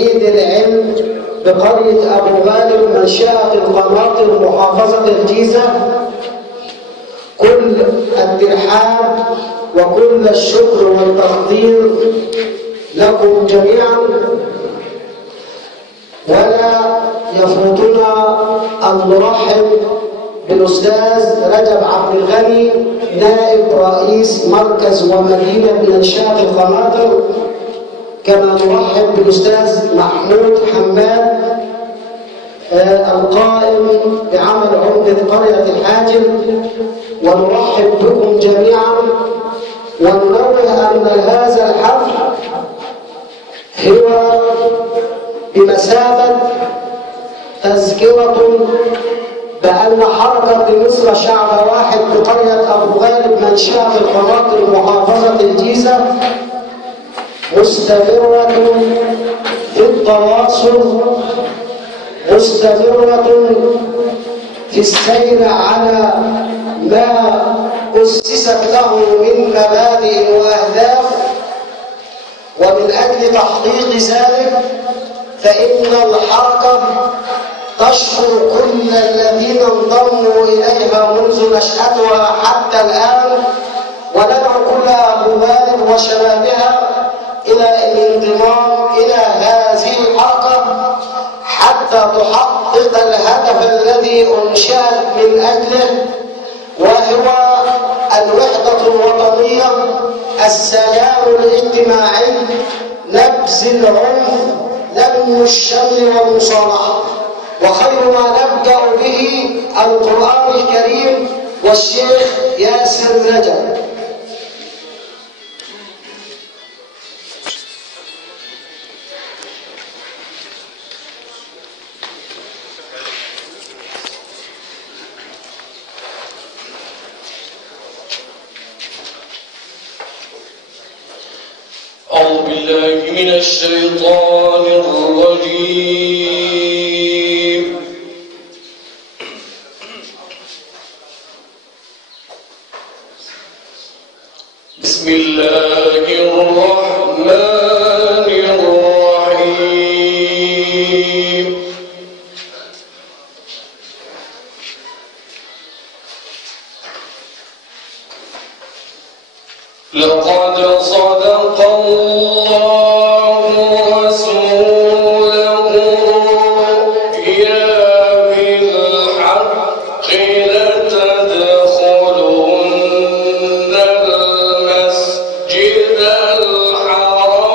توحيد العلم بقرية أبو غالب منشأة القناطر محافظة الجيزة كل الترحاب وكل الشكر والتقدير لكم جميعا. ولا يفوتنا أن نرحب بالأستاذ رجب عبد الغني نائب رئيس مركز ومدينة منشأة القناطر، كما نرحب بالأستاذ محمود حماد القائم بعمل عمدة قرية الحاجب. ونرحب بكم جميعا وننوه أن هذا الحفل هو بمثابة تذكرة بأن حركة مصر شعب واحد بقرية أبو غالب منشأة القناطر محافظة الجيزة مستمرة في التواصل، مستمرة في السير على ما أسست له من مبادئ وأهداف. ومن أجل تحقيق ذلك فإن الحركة تشكر كل الذين انضموا إليها منذ نشأتها حتى الآن، وندعو كل أبو غالب وشبابها إلى الانضمام إلى هذه الحركة حتى تحقق الهدف الذي أنشأت من أجله، وهو الوحدة الوطنية، السلام الاجتماعي، نبذ العنف، لم الشر والمصالحة. وخير ما نبدأ به القرآن الكريم والشيخ ياسر رجب. أعوذ بالله من الشيطان الرجيم. بسم الله الرحمن الرحيم. لقد صدق الله رسوله الرؤيا بالحق لتدخلن المسجد الحرام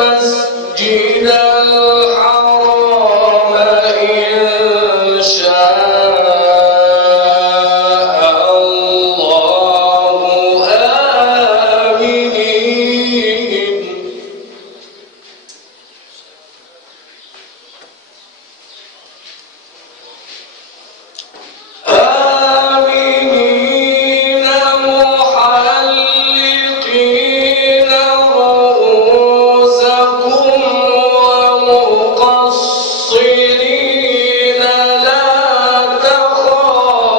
المسجد الحرام إن شاء الله آمنين. آمنين محلقين رؤوسكم ومقصرين لا تخافون.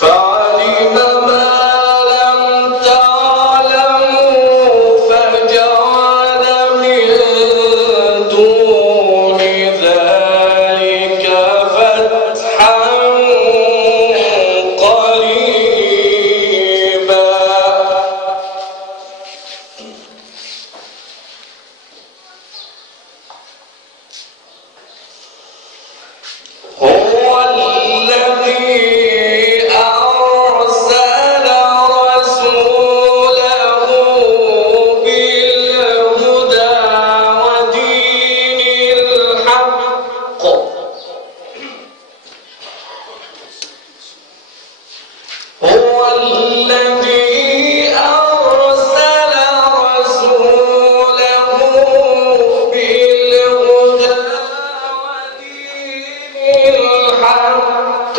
فعلم ما لم تعلموا فجعل من دون ذلك فتحا قريبا. هو الذي أرسل رسوله بالهدى ودين الحق هو الذي أرسل رسوله بالهدى ودين الحق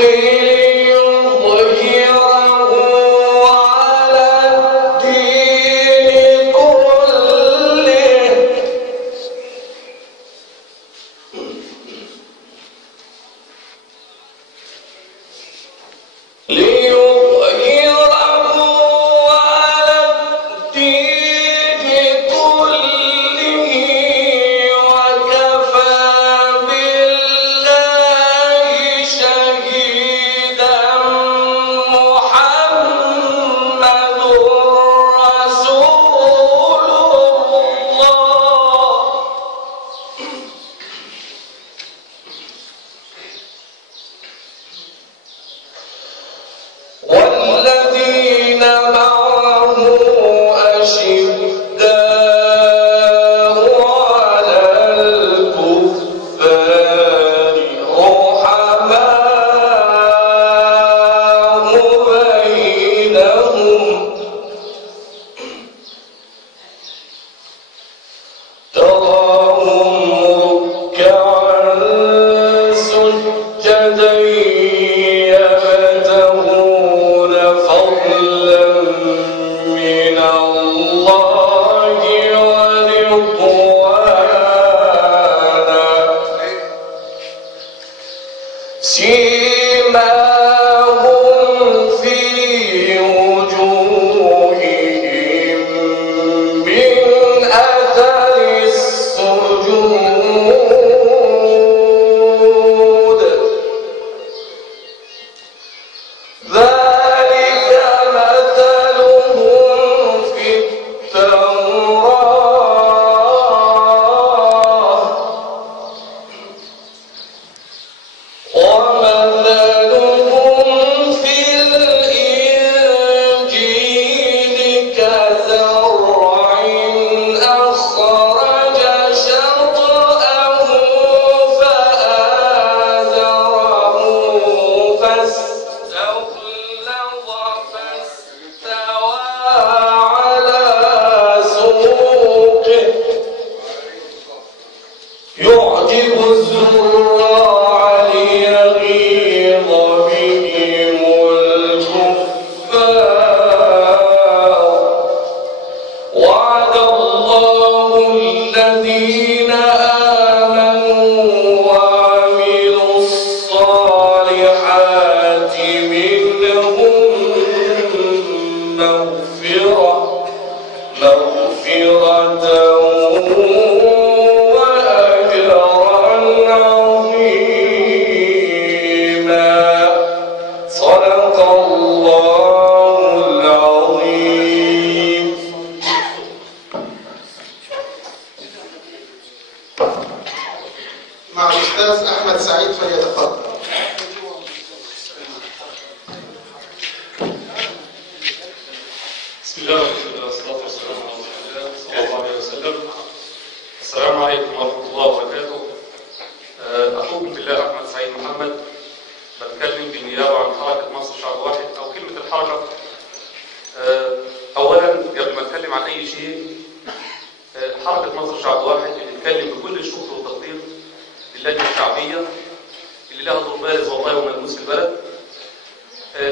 الله ليغيظ بهم الكفار وعد الله الذين آمنوا وعملوا الصالحات منهم مغفرة وأجرا عظيما. صدق الله العظيم. مع الأستاذ أحمد سعيد فليتفضل. بسم الله والصلاة والسلام على رسول الله صلى الله عليه وسلم. السلام عليكم ورحمة الله وبركاته. أخوكم بالله أحمد سعيد محمد، بتكلم بالنيابة عن حركة مصر شعب واحد أو كلمة الحركة. أولا قبل ما أتكلم عن أي شيء، حركة مصر شعب واحد بتتكلم بكل الشكر والتقدير للجنة الشعبية اللي لها دور بارز والله وملموس في البلد.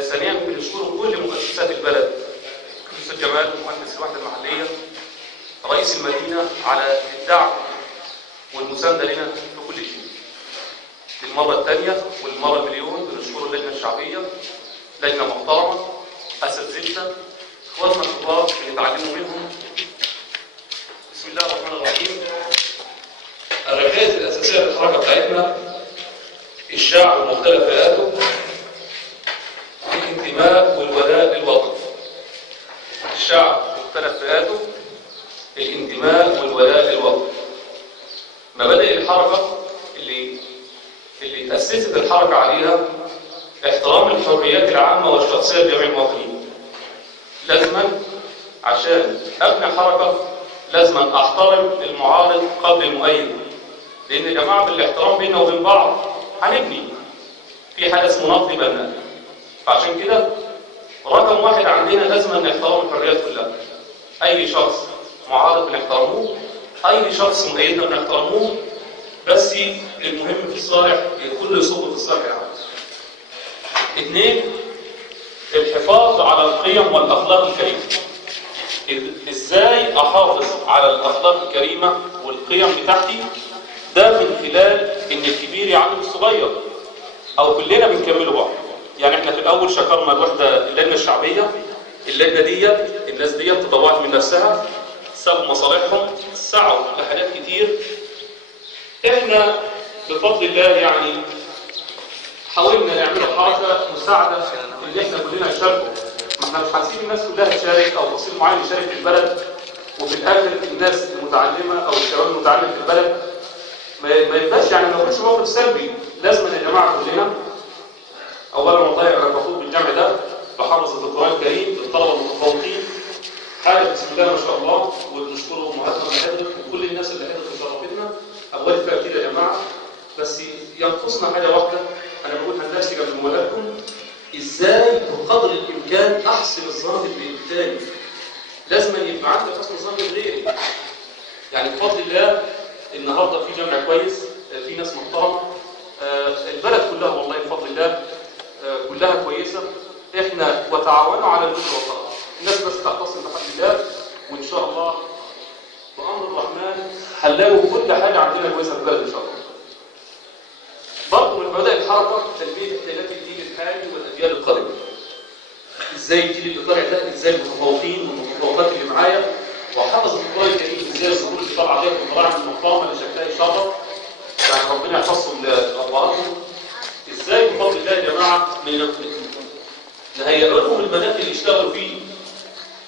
ثانيا بنشكر كل مؤسسات البلد، الأستاذ جمال مهندس الوحدة المحلية رئيس المدينة على الدعم والمساندة لنا في كل شيء. للمرة الثانية والمرة المليون بنشكر اللجنة الشعبية، لجنة محترمة، أساتذتنا، إخواتنا الكبار بنتعلموا منهم. بسم الله الرحمن الرحيم. الركائز الأساسية للحركة بتاعتنا الشعب ومختلف فئاته، الانتماء والولاء للوطن. الشعب مختلف فئاته، الانتماء والولاء للوطن. مبادئ الحركة اللي تأسست الحركة عليها احترام الحريات العامة والشخصية لجميع المواطنين. لازما عشان أبني حركة لازما أحترم المعارض قبل المؤيد، لأن يا جماعة بالاحترام بيننا وبين بعض هنبني. في حاجة اسمه نقد بناء، فعشان كده رقم واحد عندنا لازم نحترم الحريات كلها. اي شخص معارض بنحترموه، اي شخص مؤيدنا بنحترموه، بس المهم في الصالح كل يصب في الصالح العام. اثنين، الحفاظ على القيم والاخلاق الكريمه. ازاي احافظ على الاخلاق الكريمه والقيم بتاعتي؟ ده من خلال ان الكبير يعلم الصغير، او كلنا بنكمله بعض. يعني احنا في الاول شكرنا الوحده اللجنه الشعبيه. اللجنه ديت الناس ديت تطوعت من نفسها، سابوا مصالحهم، سعوا لحاجات كتير. احنا بفضل الله يعني حاولنا نعمل حركه مساعده ان احنا كلنا نشاركوا. ما احنا مش هنسيب الناس كلها تشارك او فصيل معين يشارك في البلد وفي الاخر الناس المتعلمه او الشباب المتعلم في البلد ما يبقاش يعني ما يكونش موقف سلبي. لازم يا جماعه كلنا اولا والله انا بطلب بالجمع ده بحافظ القران الكريم للطلبه المتفوقين، حاجه بسم الله ما شاء الله، وبنشكر امهاتنا اللي حضرت وكل الناس اللي حضرت وشرفتنا. اولي فيها كده يا جماعه، بس ينقصنا حاجه واحده. انا بقول هندسي قبل مولاتكم ازاي بقدر الامكان احسن الظن بالتاني. لازم يبقى عندك حسن ظن بغيري. يعني بفضل الله النهارده في جمع كويس، في ناس محترمه، البلد كلها والله بفضل الله كلها كويسه. احنا وتعاونوا على البر والتقوى. الناس بس تعتصم بحبل الله، وان شاء الله بامر الرحمن هنلاقوا كل حاجه عندنا كويسه في البلد ان شاء الله. برضه من مبادئ الحركه تلبيه احتياجات الجيل الحالي والاجيال القادمه. ازاي الجيل اللي طالع ده، ازاي المتفوقين والمتفوقات اللي معايا وحفظ القران الكريم، ازاي الصدور اللي طالعه ديت والمراعي المحترمه اللي شكلها يشرف، يعني ربنا يحفظهم لأبوابهم. ازاي بفضل الله يا جماعه نهيئ لهم المناخ اللي يشتغلوا فيه.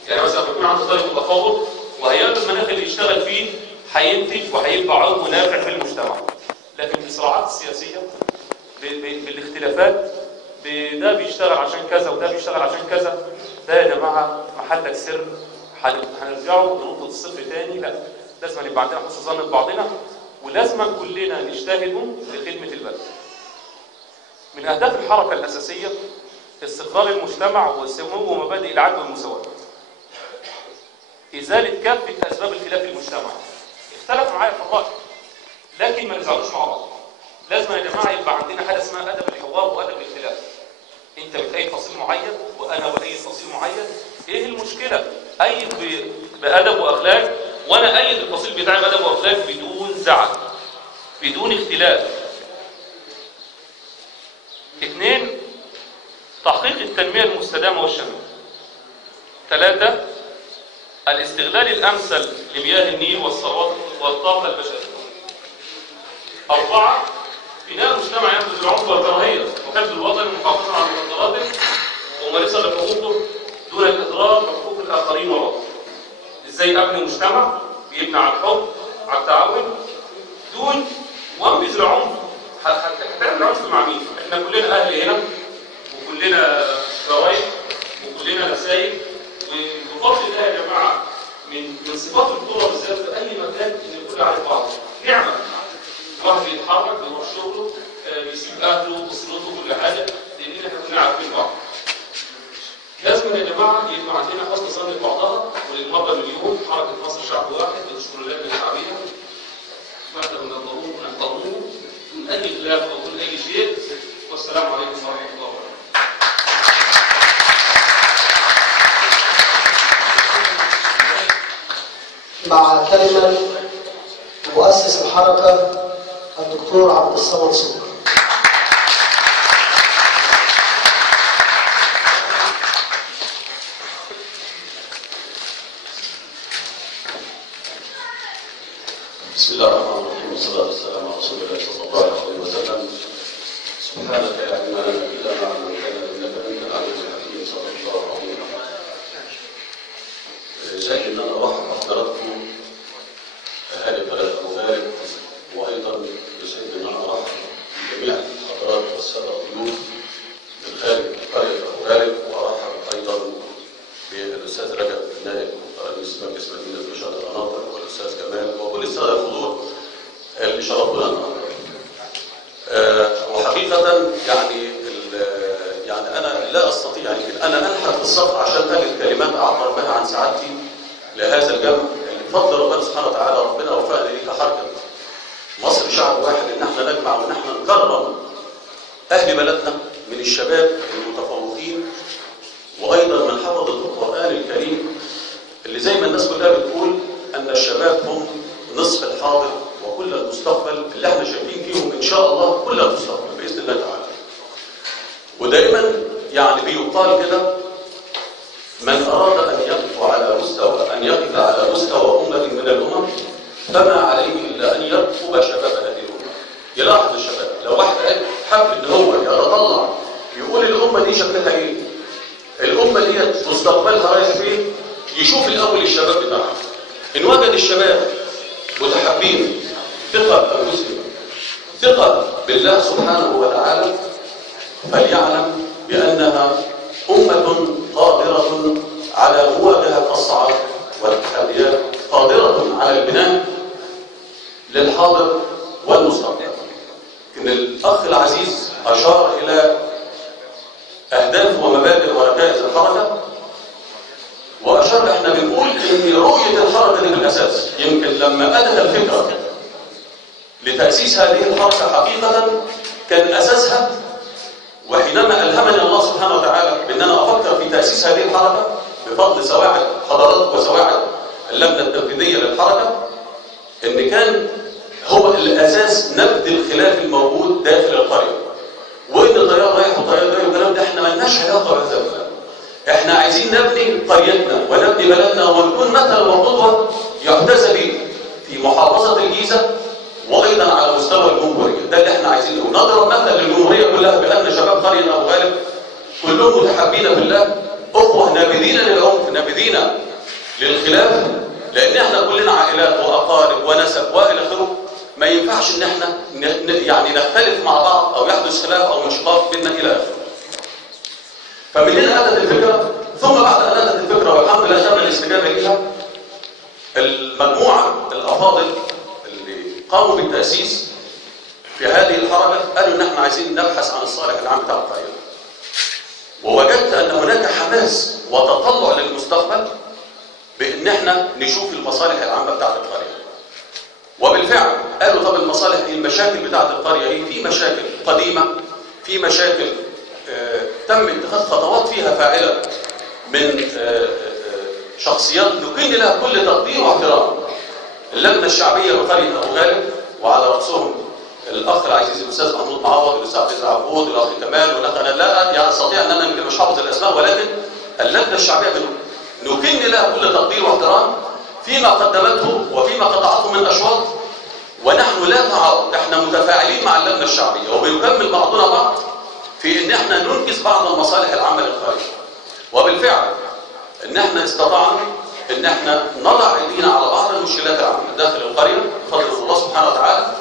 يعني مثلا بيكون عنده طالب متفوق وهيئ له المناخ اللي يشتغل فيه هينتج وهيبقى عضو نافع في المجتمع. لكن بالصراعات السياسيه بالاختلافات ده بيشتغل عشان كذا وده بيشتغل عشان كذا، ده يا جماعه محلك سر. هنرجعوا لنقطه الصفر تاني. لا، لازم يبقى عندنا حسن ظن ببعضنا، ولازم كلنا نجتهدوا لخدمه البلد. من اهداف الحركه الاساسيه استقرار المجتمع وسمو مبادئ العدل والمساواه. ازاله كافه اسباب الخلاف المجتمع. اختلف معايا في الراي لكن ما نزعلوش مع بعض. لازم يا جماعه يبقى عندنا حاجه اسمها ادب الحوار وادب الاختلاف. انت بتأيد فصيل معين وانا بأيد فصيل معين، ايه المشكله؟ أيد بادب واخلاق، وانا أيد الفصيل بتاعي بادب واخلاق بدون زعل، بدون اختلاف. 2 تحقيق التنميه المستدامه والشامله. 3 الاستغلال الامثل لمياه النيل والثروات والطاقه البشريه. 4 بناء مجتمع ينبذ العنف والكراهيه وحفظ الوطن والمحافظه على مقدراته وممارسه لحقوقه دون الاضرار بحقوق الاخرين والوطن. ازاي ابني مجتمع بيبنى على الحب، على التعاون، دون وانبذ العنف. هتعمل عنف مع مين؟ احنا كلنا اهل هنا وكلنا جرايد وكلنا نسايب، وبفضل الله يا جماعه من صفات القرى بالذات في اي مكان ان الكل عارف بعض. نعمه. الواحد بيتحرك بيروح شغله، بيسيب اهله واسرته كل حاجه، لان احنا كلنا عارفين بعض. لازم يا جماعه يبقى عندنا حسن ظن ببعضها، وللمره مليون حركه مصر شعب واحد بتشكر الله بالشعبيه. فاحنا من الضروري ان نحترمه دون اي خلاف او دون اي شيء. والسلام عليكم ورحمه الله وبركاته. مع كلمة مؤسس الحركة الدكتور عبد الصمد صبري. بسم الله الرحمن الرحيم والصلاة والسلام على رسول الله صلى الله عليه وسلم. سبحانك لا علم لنا إلا ما علمتنا إنك أنت العليم الحكيم. صلى الله عليه وسلم. شايف إن أنا أرحب بحضراتكم أهالي بلد أبو غالب، وأيضا يسعدني إن أنا أرحب بجميع الحضرات والسادة الضيوف من خارج قرية أبو غالب، وأرحب أيضا بالأستاذ رجب النائب رئيس مجلس مدينة مشهد القناطر، والأستاذ كمال، وكل السادة الحضور اللي شرفونا النهارده. وحقيقة يعني أنا لا أستطيع، يمكن أنا أنحت في الصف عشان أجد كلمات أعبر بها عن سعادتي لهذا الجمع اللي بفضل ربنا سبحانه وتعالى ربنا وفقنا ليه كحركة مصر شعب واحد، إن احنا نجمع وإن احنا نكرم أهل بلدنا من الشباب المتفوقين، وأيضا من حفظ القرآن الكريم، اللي زي ما الناس كلها بتقول أن الشباب هم نصف الحاضر وكل المستقبل، اللي احنا شايفين فيهم إن شاء الله كل المستقبل بإذن الله تعالى. ودائما يعني بيقال كده: من أراد أن يقف على مستوى أمة من الأمم فما عليه إلا أن يرقب شباب هذه الأمة. يلاحظ الشباب، لو واحد حب إن هو يتطلع يقول الأمة دي شكلها إيه؟ الأمة دي مستقبلها رايح فين؟ يشوف الأول الشباب بتاعها. إن وجد الشباب متحبين ثقة أنفسهم، ثقة بالله سبحانه وتعالى، فليعلم بأنها أمة قادرة على مواجهة الصعاب والتحديات، قادرة على البناء للحاضر والمستقبل. إن الأخ العزيز أشار إلى أهداف ومبادئ وركائز الحركة، وأشار إحنا بنقول إن رؤية الحركة دي بالأساس، يمكن لما أتت الفكرة لتأسيس هذه الحركة حقيقة كان أساسها، وحينما ألهمني الله سبحانه وتعالى بأن أنا أفكر في تأسيس هذه الحركة بفضل سواعد حضرات وسواعد اللجنة التنفيذية للحركة، إن كان هو الأساس نبذ الخلاف الموجود داخل القرية، وإن الطيار رايح وطيار جاي والكلام ده إحنا مالناش علاقة بهذا الكلام. إحنا عايزين نبني قريتنا ونبني بلدنا ونكون مثل وقدوة يحتذى به في محافظة الجيزة وأيضا على مستوى الجمهورية. ده اللي إحنا عايزينه، نضرب مثل للجمهورية كلها بأن شباب قرية أبو غالب كلهم متحابين بالله، أخوة نابذين للعنف، نابذين للخلاف، لأن إحنا كلنا عائلات وأقارب ونسب وإلى آخره. ما ينفعش إن إحنا يعني نختلف مع بعض أو يحدث خلاف أو انشقاق بيننا إلى آخره. فمن هنا أتت الفكرة، ثم بعد أن أتت الفكرة والحمد لله تم الاستجابة لها، المجموعة الأفاضل اللي قاموا بالتأسيس في هذه الحركة قالوا إن إحنا عايزين نبحث عن الصالح العام بتاع القرية. ووجدت أن هناك حماس وتطلع للمستقبل بأن إحنا نشوف المصالح العامة بتاعت القرية. وبالفعل قالوا طب المصالح المصالح ايه؟ المشاكل بتاعت القريه ايه؟ في مشاكل قديمه، في مشاكل تم اتخاذ خطوات فيها فاعله من شخصيات نكن لها كل تقدير واحترام. اللجنه الشعبيه بقريه ابو غالب وعلى راسهم الاخ العزيز الاستاذ محمود معوض، الاستاذ عبد عبود، الاخ كمال، والاخ انا لا يعني استطيع ان انا يمكن مش حافظ الاسماء، ولكن اللجنه الشعبيه نكن لها كل تقدير واحترام فيما قدمته وفيما قطعته من اشواط، ونحن لا تعارض، احنا متفاعلين مع اللجنه الشعبيه وبيكمل بعضنا بعض في ان احنا ننجز بعض المصالح العامه للقريه. وبالفعل ان احنا استطعنا ان احنا نضع ايدينا على بعض المشكلات العامه داخل القريه بفضل الله سبحانه وتعالى،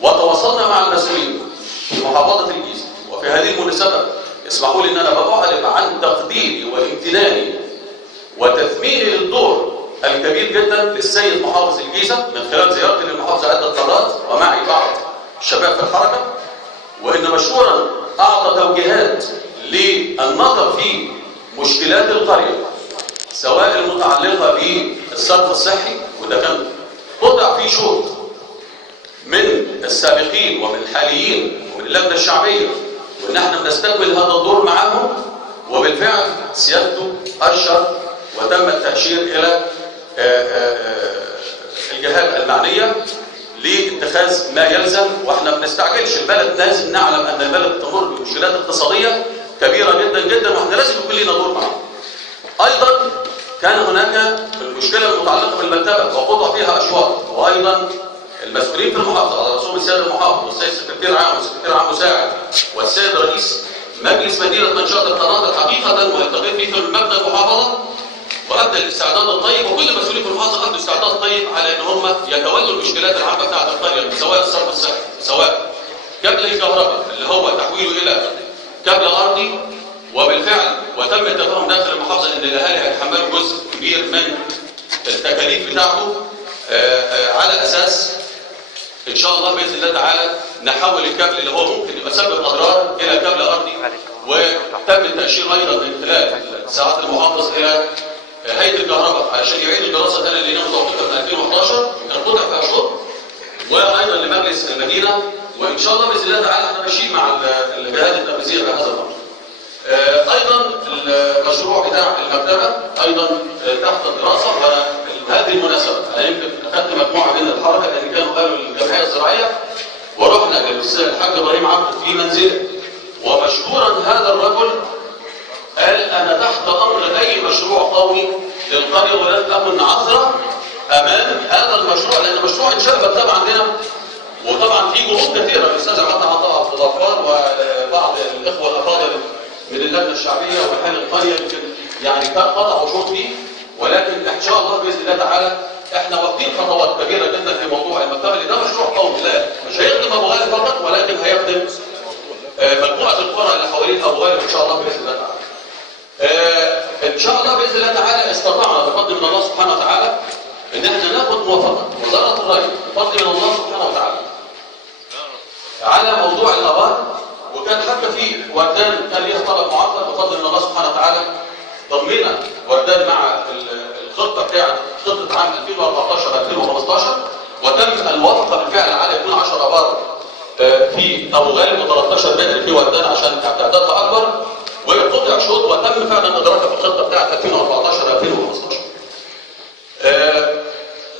وتواصلنا مع المسؤولين في محافظه الجيزه. وفي هذه المناسبه اسمحوا لي ان انا بعلن عن تقديري وامتناني وتثميني للدور الكبير جدا للسيد محافظ الجيزه من خلال زيارتي للمحافظه عده مرات ومعي بعض الشباب في الحركه، وان مشكورا اعطى توجيهات للنظر في مشكلات القريه سواء المتعلقه بالصرف الصحي، وده كان قطع فيه شوط من السابقين ومن الحاليين ومن اللجنه الشعبيه، وان احنا بنستكمل هذا الدور معاهم. وبالفعل سيادته اشر وتم التاشير الى الجهات المعنيه لاتخاذ ما يلزم، واحنا ما بنستعجلش. البلد لازم نعلم ان البلد تمر بمشكلات اقتصاديه كبيره جدا جدا، واحنا لازم يكون لنا دور معاهم. ايضا كان هناك المشكله المتعلقه بالمكتبه وقطع فيها اشواط، وايضا المسؤولين في المحافظه على رسوم السيد المحافظ والسيد السكرتير العام والسكرتير العام مساعد والسيد رئيس مجلس مدينه منشاه القناطر حقيقه، والتقيت فيه في مبنى المحافظه، وابدا الاستعداد الطيب، وكل مسؤولين في المحافظه ابدوا استعداد طيب على ان هم يتولوا المشكلات العامه بتاعت القريه، سواء الصرف الصحي، سواء كابل الكهرباء اللي هو تحويله الى كابل ارضي. وبالفعل وتم التفاهم داخل المحافظه ان الاهالي هيتحملوا جزء كبير من التكاليف بتاعته، على اساس ان شاء الله باذن الله تعالى نحول الكابل اللي هو ممكن يبقى سبب اضرار الى كابل ارضي. وتم التاشير ايضا من خلال ساعات المحافظ الى هيئه الكهرباء علشان يعيد الدراسه ثاني اللي هي متوقفه من 2011 كان قطع فيها شهور، وايضا لمجلس المدينه. وان شاء الله باذن الله تعالى احنا ماشيين مع الجهات التنفيذيه بهذا الامر. ايضا المشروع بتاع المكتبه ايضا تحت الدراسه. وهذه المناسبه انا يمكن اخذت مجموعه من الحركه لان كانوا قالوا للجمعيه الزراعيه، ورحنا للاستاذ الحاج ابراهيم عبد في منزله، ومشكورا هذا الرجل قال انا تحت امر اي مشروع قومي للقريه، ولن اكن عثره امام هذا المشروع، لان مشروع انشاء المكتبه عندنا وطبعا في جهود كثيره الاستاذ عبد عطاء عبد الغفار وبعض الاخوه الافاضل من اللجنه الشعبيه واهالي القريه يمكن يعني قطعوا شوط فيه، ولكن ان شاء الله باذن الله تعالى احنا واخدين خطوات كبيره جدا في موضوع المكتبه، اللي ده مشروع قومي لا مش هيخدم ابو غالب فقط، ولكن هيخدم مجموعه القرى اللي حوالين ابو غالب ان شاء الله باذن الله تعالى. ان شاء الله باذن الله تعالى استطعنا بفضل من الله سبحانه وتعالى ان احنا ناخد موافقه وزاره الري بفضل من الله سبحانه وتعالى على موضوع الابار، وكان حتى في وردان كان ليها طلب معطل بفضل من الله سبحانه وتعالى. ضمينا وردان مع الخطه بتاعت خطه عام 2014-2015، وتم الموافقه بالفعل على 12 ابار في ابو غالب و13 بدر في وردان عشان تعدادها اكبر، وقطع شوط وتم فعلا ادراكها في الخطه بتاعت 2014-2015.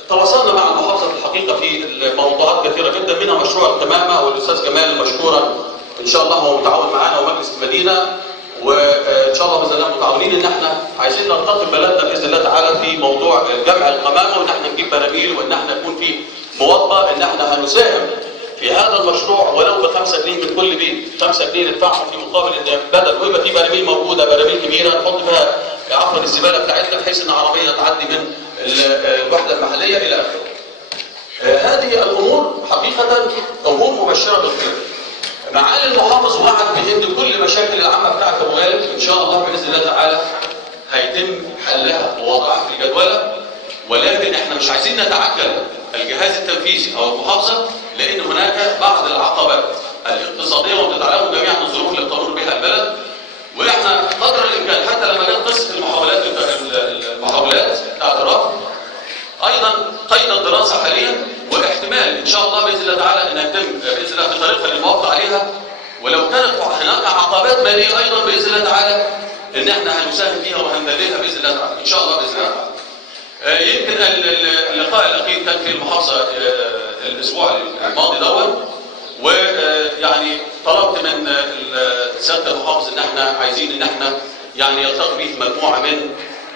تواصلنا مع المحافظه في الحقيقه في موضوعات كثيره جدا، منها مشروع القمامه، والاستاذ كمال مشكورا ان شاء الله هو متعاون معانا ومجلس المدينه، وان شاء الله باذن الله متعاونين ان احنا عايزين نرتقي بلدنا باذن الله تعالى في موضوع جمع القمامه، وان احنا نجيب براميل، وان احنا يكون في موظف ان احنا هنساهم في هذا المشروع ولو ب 5 جنيه من كل بيت، 5 جنيه ندفعهم في مقابل ان بدل ويبقى في براميل موجوده، براميل كبيره نحط فيها عفوا الزباله بتاعتنا بحيث ان عربيه تعدي من الوحده المحليه الى اخره. هذه الامور حقيقه امور مبشره بالخير. معالي المحافظ وعد بان كل المشاكل العامه بتاعت ابو غالب ان شاء الله باذن الله تعالى هيتم حلها ووضعها في جدوله، ولكن احنا مش عايزين نتعجل الجهاز التنفيذي او المحافظه، لان هناك بعض العقبات الاقتصاديه وبتتعلم جميعا الظروف اللي بتمر بها البلد، واحنا قدر الامكان حتى لما جت قصه المحاولات بتاعت الرفض ايضا قيد الدراسه حاليا، واحتمال ان شاء الله باذن الله تعالى ان يتم باذن الله بطريقه للموافقه عليها، ولو كانت هناك عقبات ماليه ايضا باذن الله تعالى ان احنا هنساهم فيها وهنذللها باذن الله تعالى ان شاء الله باذن الله تعالى. يمكن اللقاء الاخير كان في المحافظه الاسبوع الماضي دوت، ويعني طلبت من سياده المحافظ ان احنا عايزين ان احنا يعني يلتقي به مجموعه من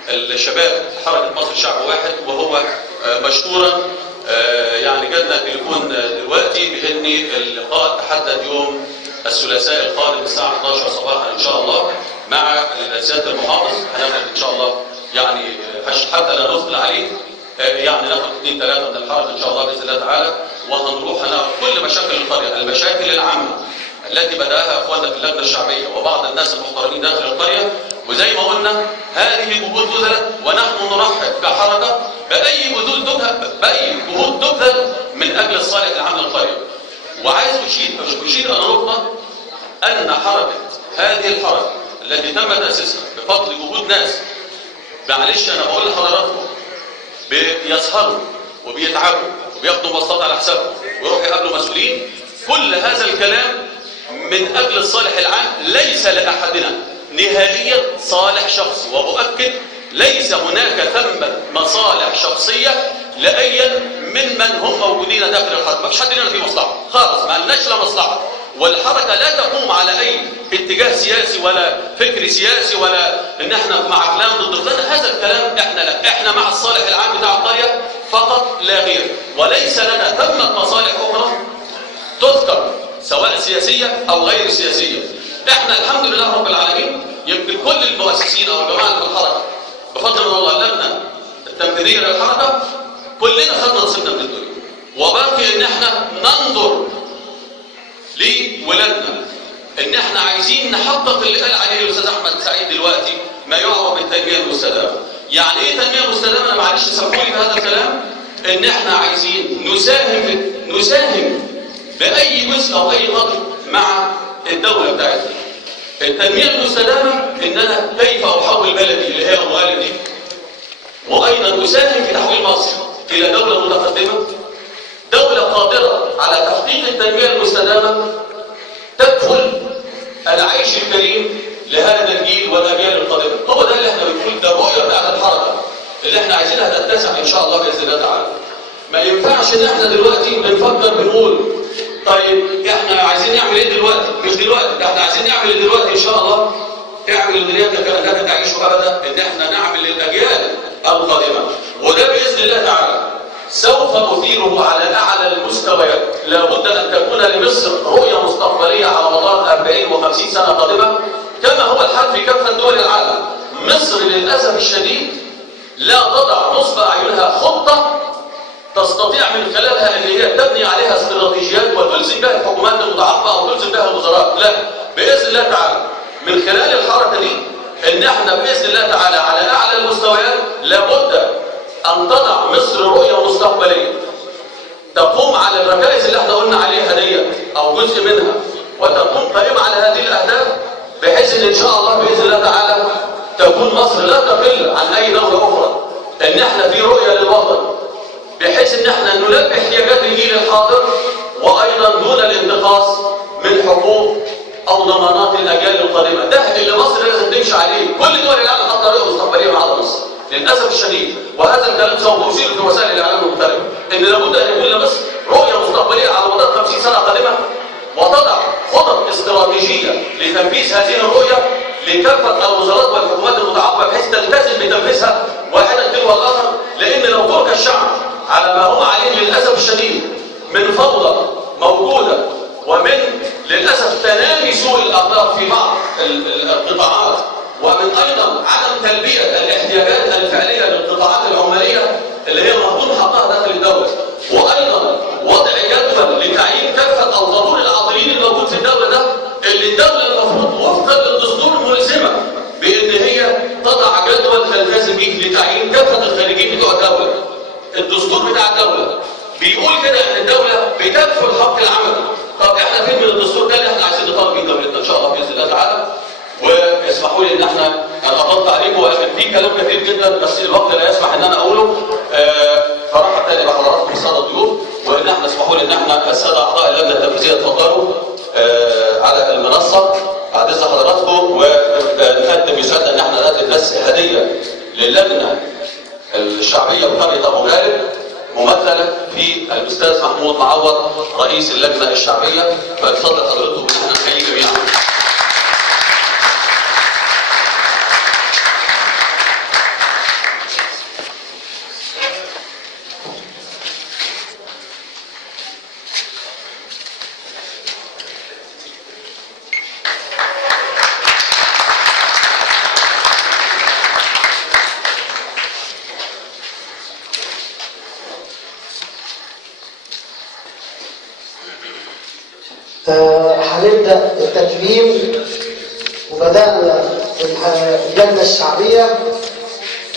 الشباب حركه مصر شعب واحد، وهو مشكورا يعني جالنا تليفون دلوقتي بان اللقاء تحدد يوم الثلاثاء القادم الساعه 11 صباحا ان شاء الله مع سياده المحافظ. هناخد ان شاء الله يعني حتى لا نثقل عليه يعني ناخد 2 3 من الحركه ان شاء الله باذن الله تعالى، وهنروح هناخد كل مشاكل القريه، المشاكل العامه التي بداها اخواننا في اللجنه الشعبيه وبعض الناس المحترمين داخل القريه، وزي ما قلنا هذه جهود بذلت ونحن نرحب كحركه باي جهود تبذل من اجل الصالح العام للقريه. وعايز اشير الى نقطه ان حركه هذه الحركه التي تم تاسيسها بفضل جهود ناس، معلش انا بقول لحضراتكم بيسهروا وبيتعبوا وبياخدوا مواصلات على حسابهم ويروحوا يقابلوا مسؤولين، كل هذا الكلام من اجل الصالح العام، ليس لاحدنا نهائيا صالح شخصي، وأؤكد ليس هناك ثمة مصالح شخصية لأي من هم موجودين داخل الحركة، ما فيش حد لنا في مصلحة خالص، ما لناش لا مصلحة، والحركة لا تقوم على أي اتجاه سياسي ولا فكر سياسي ولا إن احنا مع فلان ضد فلان، هذا الكلام احنا لا، احنا مع الصالح العام بتاع القرية فقط لا غير، وليس لنا ثمة مصالح أخرى تذكر سواء سياسية أو غير سياسية. احنا الحمد لله رب العالمين يمكن كل المؤسسين او الجماعه في الحركه بفضل من الله اللجنه التنفيذيه للحركه كلنا خدنا نصيبنا من الدنيا، وباقي ان احنا ننظر لولادنا ان احنا عايزين نحقق اللي قال عليه الاستاذ احمد سعيد دلوقتي ما يعرف بالتنميه المستدامه. يعني ايه تنميه مستدامه؟ انا معلش سامحوا لي بهذا الكلام، ان احنا عايزين نساهم باي جزء او اي قدر مع الدوله بتاعتنا. التنميه المستدامه ان انا كيف احول بلدي اللي هي اموالي دي، وايضا اساهم في تحويل مصر الى دوله متقدمه، دوله قادره على تحقيق التنميه المستدامه تكفل العيش الكريم لهذا الجيل والاجيال القادمه. هو ده اللي احنا بنقول، ده الرؤيه بتاعت الحركه اللي احنا عايزينها تتسع ان شاء الله باذن الله تعالى. ما ينفعش ان احنا دلوقتي بنفكر بنقول طيب احنا عايزين نعمل ايه دلوقتي؟ مش دلوقتي، احنا عايزين نعمل ايه دلوقتي ان شاء الله؟ اعمل لدنيتك لا تعيشوا ابدا، ان احنا نعمل للاجيال القادمه، وده باذن الله تعالى سوف نثيره على اعلى المستويات. لابد ان تكون لمصر رؤيه مستقبليه على مدار 40 و50 سنه قادمه، كما هو الحال في كافه دول العالم. مصر للاسف الشديد لا تضع نصب اعينها خطه تستطيع من خلالها ان هي تبني عليها استراتيجيات وتلزم بها الحكومات المتعاقبه او تلزم بها الوزارات، لا، باذن الله تعالى من خلال الحركه دي ان احنا باذن الله تعالى على اعلى المستويات لابد ان تضع مصر رؤيه مستقبليه تقوم على الركائز اللي احنا قلنا عليها ديت او جزء منها، وتقوم قائمه على هذه الاهداف، بحيث ان شاء الله باذن الله تعالى تكون مصر لا تقل عن اي دوله اخرى، ان احنا في رؤيه للوطن بحيث ان احنا نلبي احتياجات الجيل الحاضر، وايضا دون الانتقاص من حقوق او ضمانات الاجيال القادمه. ده اللي مصر لازم تمشي عليه، كل دول العالم حاطه رؤيه مستقبليه مع مصر للاسف الشديد، وهذا الكلام سوف يشير في وسائل الاعلام المختلفه، ان لابد ان يكون لمصر رؤيه مستقبليه على مدار 50 سنه قادمه، وتضع خطط استراتيجيه لتنفيذ هذه الرؤيه لكافه الوزارات والحكومات المتعاقبه بحيث تلتزم بتنفيذها واحدا تلو الاخر، لان لو ترك الشعب على ما هم عليه للاسف الشديد من فوضى موجوده ومن للاسف تنامي سوء الاخلاق في بعض القطاعات، ومن ايضا عدم تلبيه الاحتياجات الفعليه للقطاعات العماليه اللي هي مهضوم حقها داخل الدوله، وايضا وضع جدول لتعيين كافه القانون العاطلين الموجود في الدوله ده، اللي الدوله المفروض وفقا للدستور ملزمه بان هي تضع جدول تلتزم به لتعيين كافه الخارجين بتوع الدوله. الدستور بتاع الدوله بيقول كده ان الدوله بتكفل حق العمل. طب احنا فين من الدستور ده اللي احنا عايزين نطالب بيه دولتنا ان شاء الله باذن الله تعالى؟ واسمحوا لي ان احنا اطلت عليكم، ولكن في كلام كثير جدا بس الوقت لا يسمح ان انا اقوله. فرحب تاني بحضراتكم الساده الضيوف، وان احنا اسمحوا لي ان احنا الساده اعضاء اللجنه التنفيذيه اتفضلوا على المنصه بعد اذن حضراتكم، ونقدم يسعدنا ان احنا نقدم بس هديه للجنه الشعبيه بقريه ابو غالب ممثله في الاستاذ محمود معوض رئيس اللجنه الشعبيه، فاتفضل حضرته ونحن نحيي جميعا. هنبدأ التكريم، وبدأنا اللجنة الشعبية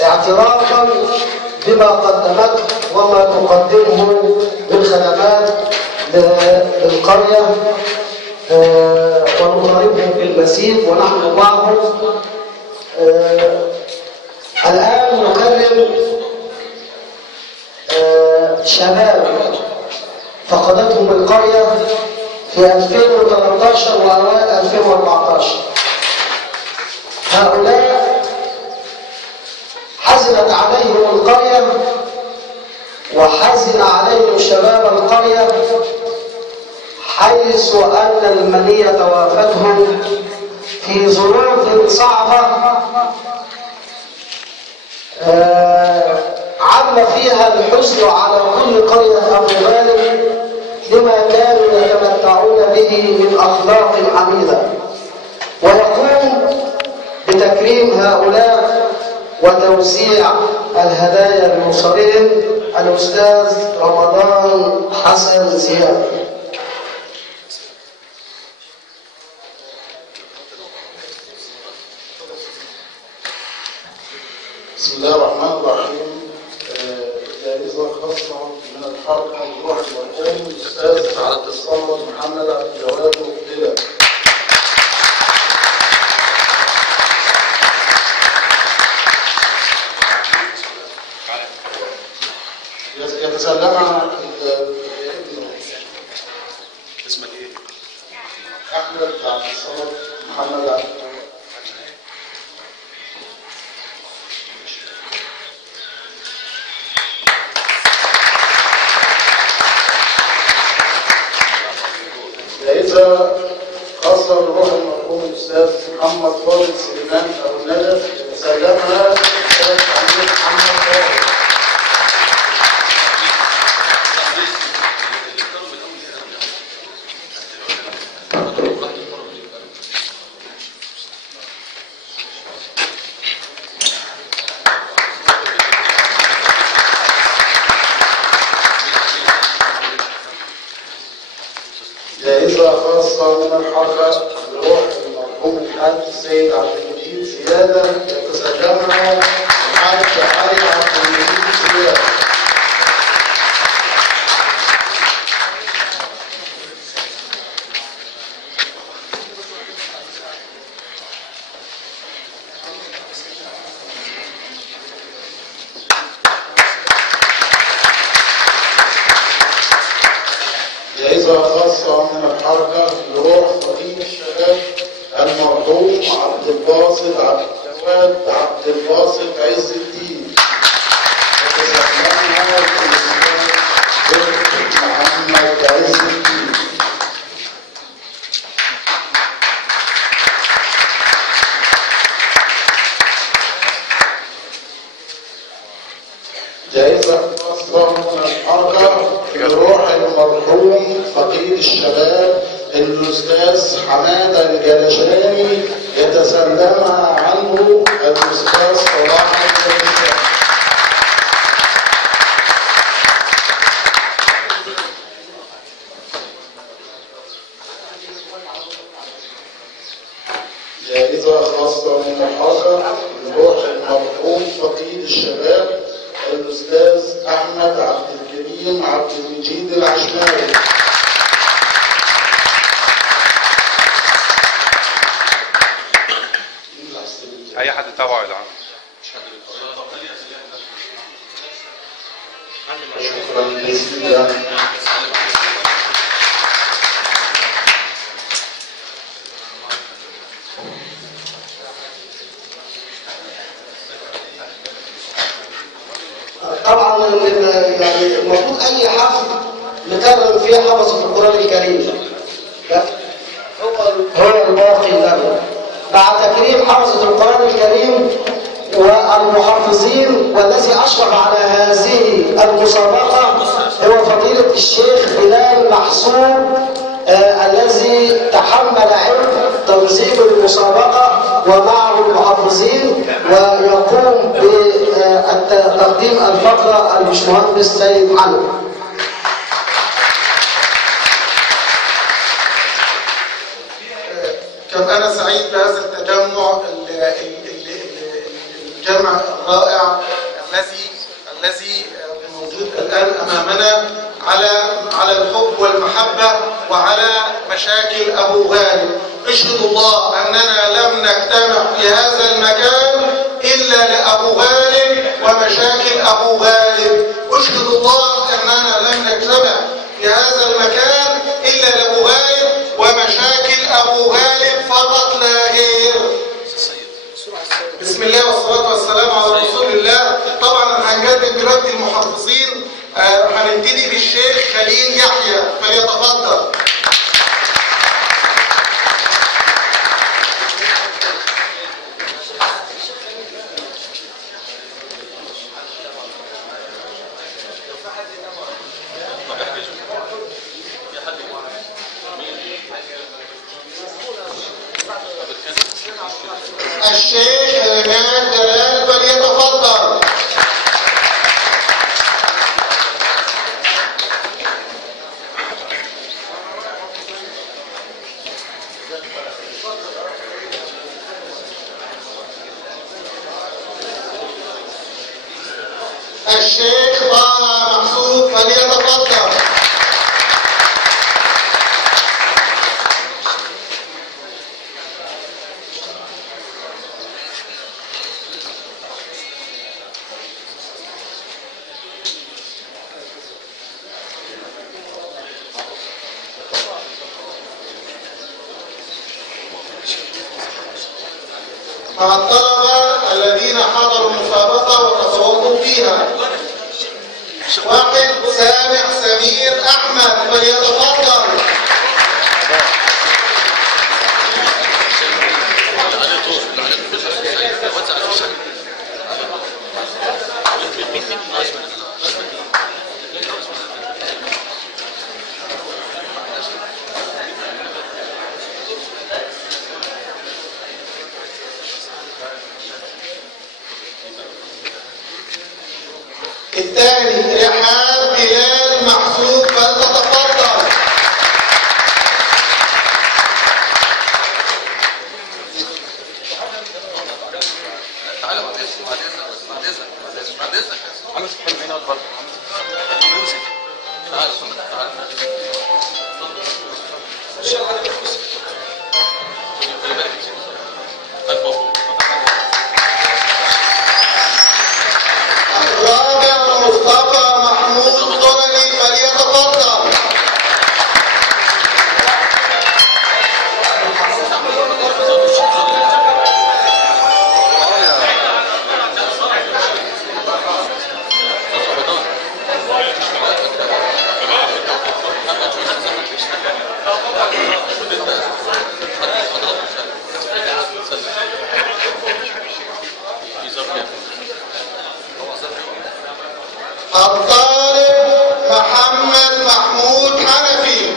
اعترافا بما قدمته وما تقدمه من خدمات للقرية، ونطالبهم بالمزيد ونحن معهم. الآن نكرم شباب فقدتهم القرية في 2013 وأوائل 2014. هؤلاء حزنت عليهم القرية وحزن عليهم شباب القرية، حيث أن المنية وافتهم في ظروف صعبة عم فيها الحزن على كل قرية أبو غالب لما كانوا يتمتعون به من أخلاق حميدة. ويقوم بتكريم هؤلاء وتوزيع الهدايا لمصابهم الأستاذ رمضان حسن زياد. بسم الله الرحمن الرحيم. جائزة خاصة من الحركة الروح المرحوم الأستاذ عبد الصمد محمد عبد الجواد مقبلة. يتسلمها ابنه. اسمك ايه؟ أحمد عبد الصمد محمد عبد الجواد. جائزة خاصة بالروح المرحوم الأستاذ محمد فاضل سليمان أبو النجف، يتسلمها الأستاذ محمد فاضل. جائزة خاصة من الحركة لروح المرحوم الحاج السيد عبد المجيد زيادة، يتسلمها الحاج علي عبد المجيد زيادة. جائزة خاصة من الحركة لروح فقيد الشباب المرحوم عبد الباسط عبد الجواد عبد الباسط عز الدين، يتسلمها الأستاذ محمد عز الدين. جائزة خاصة من الحركة لروح المرحوم فقيد الشباب الأستاذ حمادة الجلشاني، يتسلمها عنه الأستاذ صلاح الجلشاني. جائزة خاصة من الحركة لروح المرحوم فقيد الشباب الأستاذ أحمد عبد الكريم عبد المجيد العشماوي. أي حد تابعه يا جماعة. شكرا جزيلا. حفظوا القرآن الكريم. هو الباقي له. بعد تكريم حفظة القرآن الكريم والمحافظين، والذي أشرف على هذه المسابقة هو فضيلة الشيخ بلال محسوب، الذي تحمل عبء تنظيم المسابقة ومعه المحافظين، ويقوم بتقديم الفقرة الباشمهندس سيد علي. كم أنا سعيد بهذا التجمع الجمع الرائع الذي موجود الآن أمامنا على الحب والمحبة وعلى مشاكل أبو غالب. اشهد الله أننا لم نجتمع في هذا المكان إلا لأبو غالب ومشاكل أبو غالب. اشهد الله أننا لم نجتمع في هذا المكان إلا لأبو غالب ومشاكل أبو غالب فقط لا غير. بسم الله والصلاة والسلام على رسول الله. طبعا هنجدد دلوقتي المحافظين. هنبتدي بالشيخ خليل يحيى، فليتفضل. الشيخ عماد جلال فليتفضل. الشيخ طه محسوب فليتفضل. مع الطلبة الذين حضروا المسابقة وتصوتوا فيها. واحد سامح سمير أحمد فليتفضل. الثاني رحاب بلال محسوب فلتتفضل. مصطفى محمود ضرني فليتفضل. الطالب محمد محمود حنفي.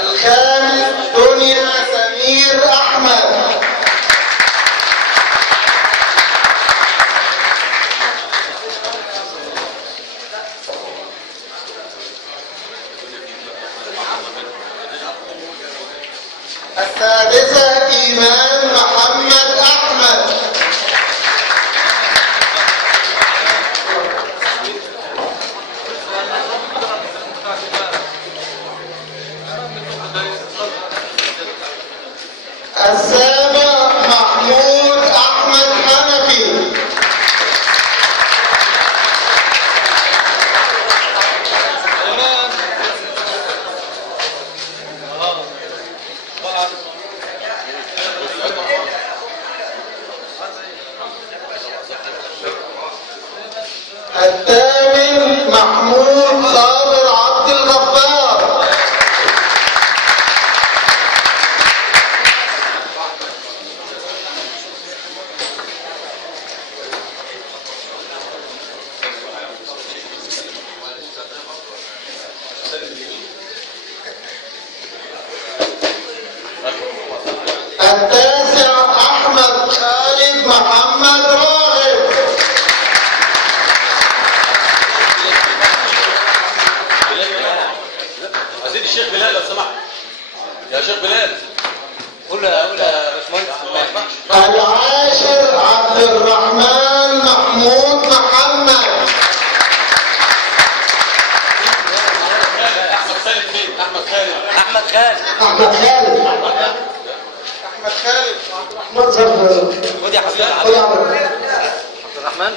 الخامس دنيا سمير أحمد. السادسة إيمان محمد أحمد. السادسة الثامن محمود صابر عبد الغفار. التاسع أحمد خالد محمد راغب. عايزين الشيخ بلال لو سمحت. يا شيخ بلال قول يا باشمهندس. العاشر عبد الرحمن محمود محمد. احمد خالد فين؟ احمد خالد. احمد خالد منظر. خد يا حبيبي. خد يا عمرو. عبد الرحمن.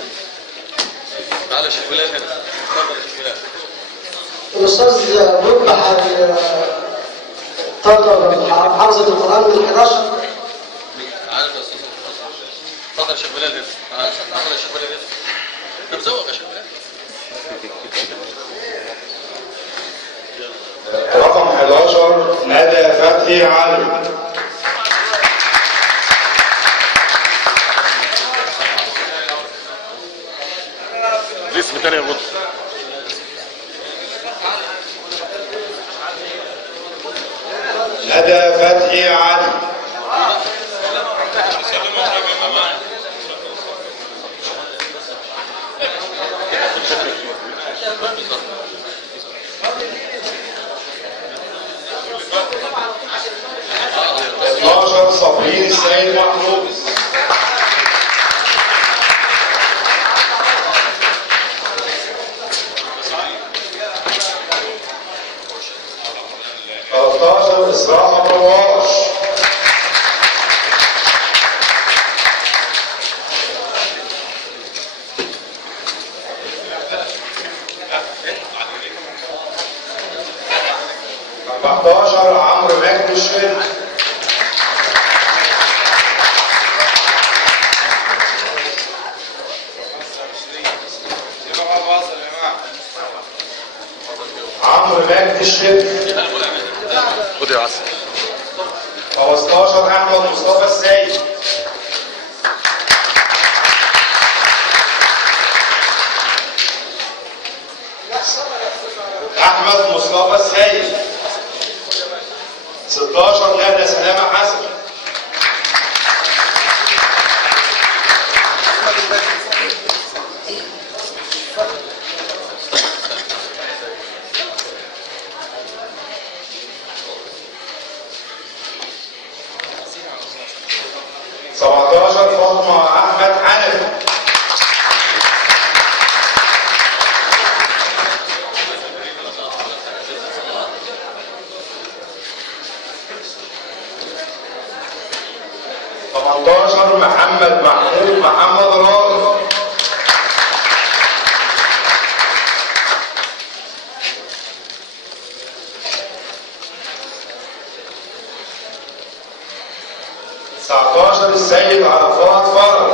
تعالى يا شيخ بلال هنا. اتفضل يا شيخ بلال. الاستاذ بيبقى طلب حافظة القرآن من 11. تعالى يا استاذ. اتفضل يا شيخ بلال هنا. تعالى يا شيخ بلال هنا. انت مزوق يا شيخ بلال. رقم 11 ندى فتحي علي. اسم تاني يا بطل. ندى فتحي علي. صابرين السيد محمود. إسراء الرواش. عمرو مجدي الشريف. 15 احمد مصطفى السيد. احمد مصطفى السيد. 16 ندى سلامه حسن. فاطمة أحمد حنفي. 18 محمد محمود محمد راغب. 19 السيد عرفات فرج.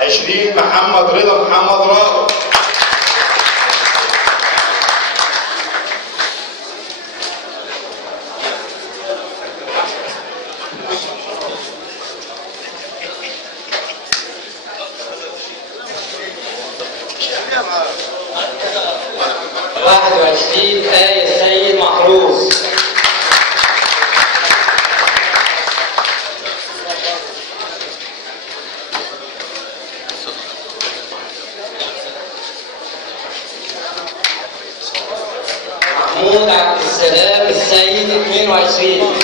20 محمد رضا محمد راغب. 21 آية السيد محروس. محمود عبد السلام السيد 22.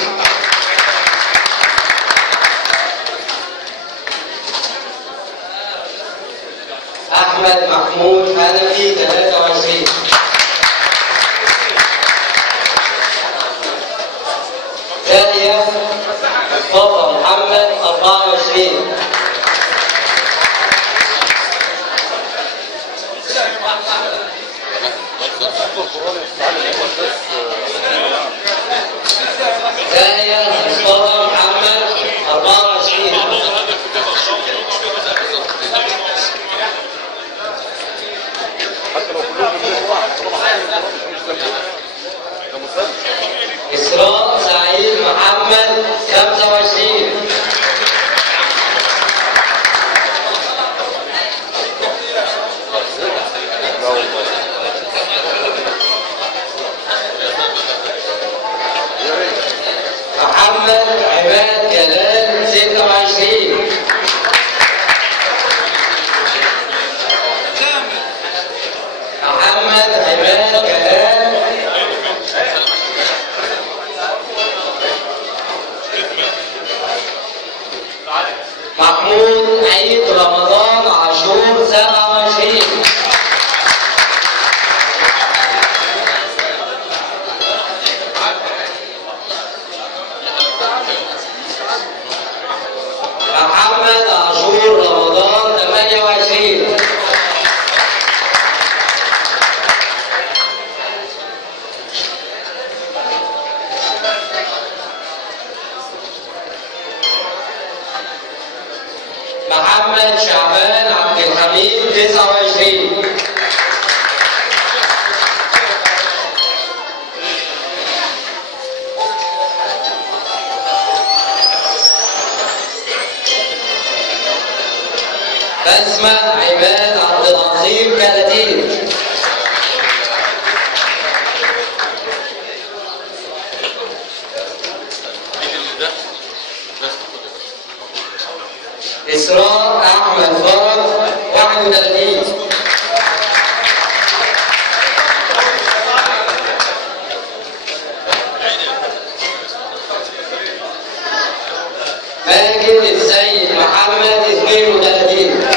'أحمد محمود حنفي 23. 'زاهية مصطفى محمد 24. 'أحمد داهية مصطفى محمد 24. إسراء سعيد محمد 25. محمد عماد جلال 26. محمد عماد جلال. محمود عيد رمضان عاشور 27. محمد عاشور رمضان 28. محمد شعبان عبد الحميد 29. بسمة عماد عبد العظيم 30. إسراء أحمد فرج 31. ماجد السيد محمد 32.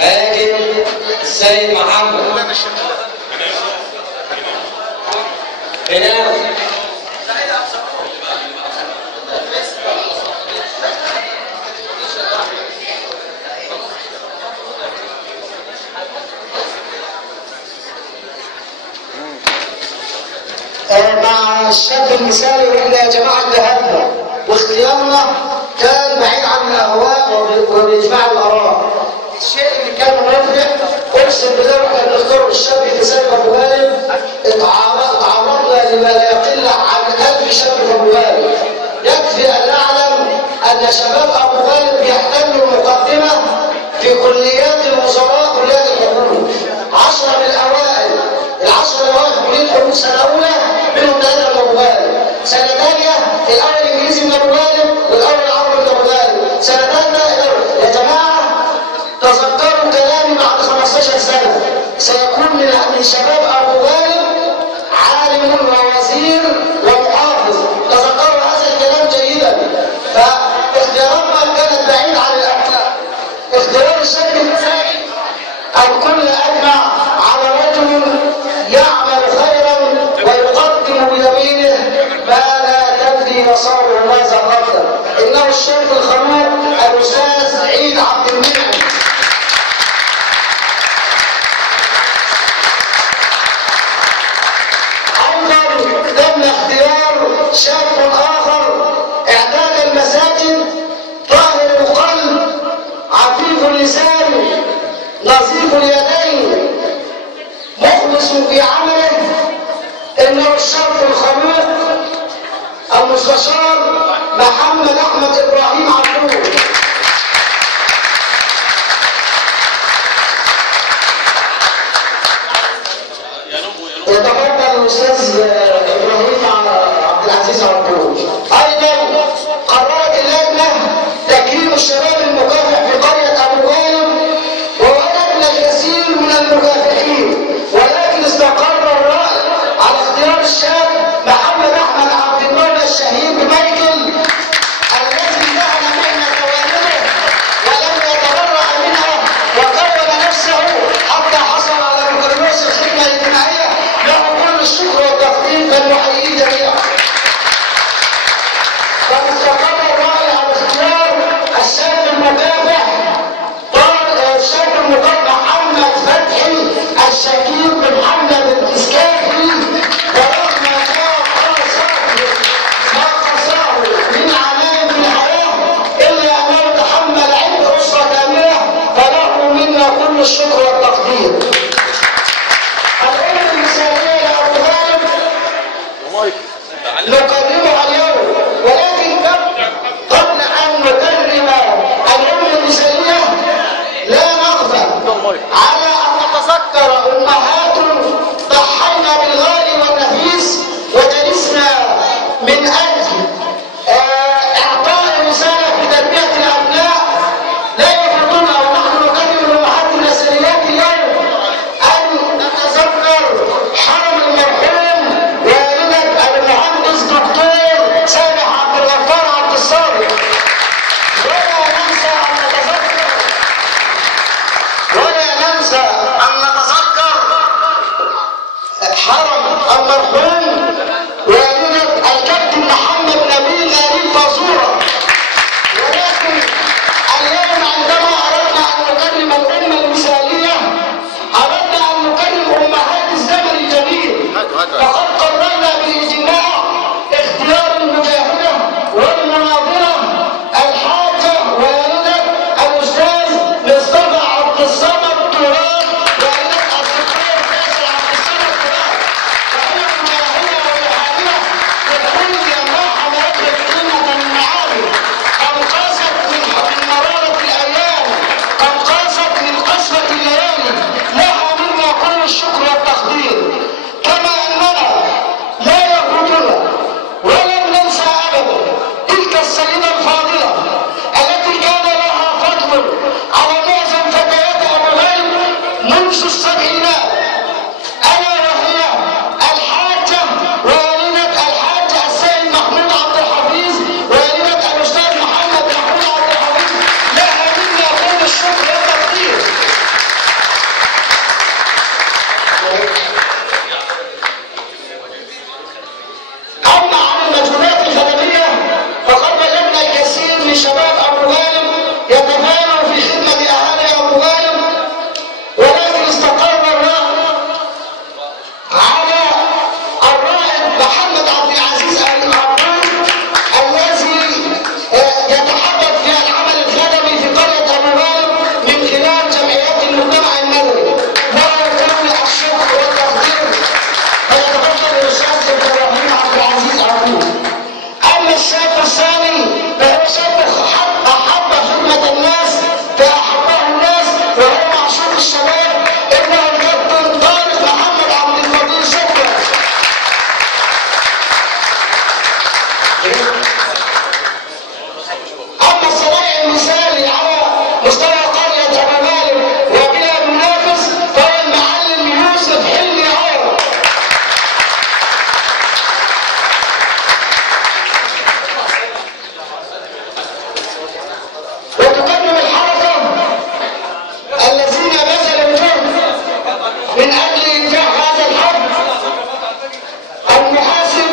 ماجد السيد محمد بناوي. مع الشاب المثالي واحنا يا جماعه ذهبنا واختيارنا كان بعيد عن الاهواء وباجماع الاراء. الشيء اللي كان مرفع اقسم بالله واحنا بنختار الشاب المثالي ابو غالب تعرضنا لما لا يقل عن 1000 شاب ابو غالب. يكفي ان نعلم ان شباب ابو غالب يحتلوا المقدمه في كليات الوزراء كليات الحقوق. 10 من الاوائل ال10 الاوائل كليه حقوق سنه اولى منهم 3 من ابو غالب. سنه ثانيه الاول انجليزي من ابو غالب والاول عربي من ابو غالب. سنه ثالثه يا جماعه تذكروا كلامي بعد 15 سنه سيكون من شباب ابو غالب عالم ووزير ومحافظ. تذكروا هذا الكلام جيدا. فاختياراتنا كانت بعيد عن الاهواء. اختيار الشاب المثالي الكل اجمع على رجل يعمل خيرا ويقدم بيمينه ما لا تدري مصاره ماذا قدم. انه الشاب الخلوق الاستاذ عيد عبد المنعم. تم اختيار شاب اخر اعداد المساجد طاهر القلب عفيف اللسان نظيف اليدين مخلص في عمله. انه الشاب الخلوق المستشار محمد احمد ابراهيم عبدون. السيدة الفاضلة التي كان لها فضل على معظم فتيات أبو غالب منذ السبعينات، ألا وهي الحاجة ووالدة الحاج السيد محمود عبد الحفيظ ووالدة الأستاذ محمد محمود عبد الحفيظ، لها منا كل الشكر والتقدير. أما عن المجهودات الخدمية فقد وجدنا الكثير من شباب أبو غالب يتفانوا في خدمة أهالي أبو غالب، ولكن استقر الرأي على الرائد محمد عبد العزيز العبود الذي يتحدث في العمل الخدمي في قرية أبو غالب من خلال جمعيات المجتمع المدني، وله كل الشكر والتقدير. فيتفضل الأستاذ إبراهيم عبد العزيز عبود. أما الشاب الثاني فهو شاب أحب خدمة الناس فأحبه الناس، وهو معشوق الشباب ابن الكابتن طارق محمد عبد الفضيل. شكرا. أما الصنايعي المثالي على مستوى قرية أبو غالب وبلا منافس فهو المعلم يوسف حلمي عارة. وتقدم الحركة الذين بذلوا جهد من أجل إنجاح هذا الحفل المحاسب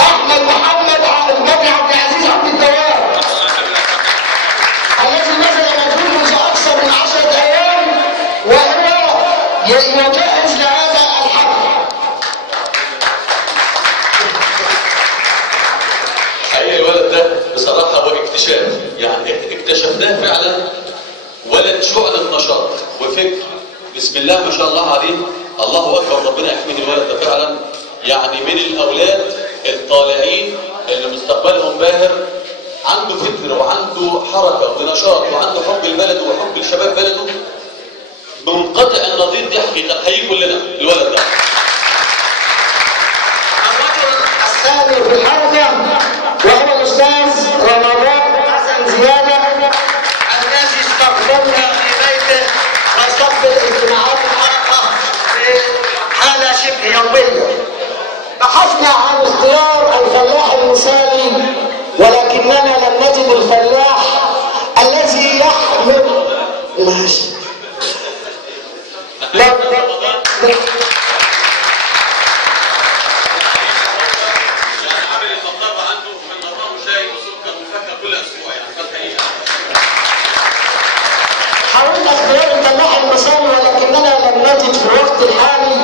أحمد محمد بدر عبد العزيز عبد الدواب، الذي بذل مجهود منذ أكثر من 10 أيام وهو يجهز لهذا الحفل. حقيقة الولد ده بصراحة هو اكتشاف، يعني اكتشفناه فعلا. ولد شعلة نشاط وفكر، بسم الله ما شاء الله عليه، الله أكبر، ربنا يحميه الولد ده فعلا. يعني من الأولاد الطالعين اللي مستقبلهم باهر، عنده فكر وعنده حركة ونشاط وعنده حب البلد وحب الشباب بلده بمنقطع النظير. دي حقيقة نحييه كلنا الولد ده. الرجل الثاني في الحلقة وهو الأستاذ رمضان حسن زيادة، الذي استقبلنا في بيته واستقبل اجتماعات الحلقة في حالة شبه يومية. بحثنا عن اختيار الفلاح المثالي ولكننا لم نجد الفلاح الذي يحمل ماشي حاولنا اختيار الفلاح المثالي ولكننا لم نجد في الوقت الحالي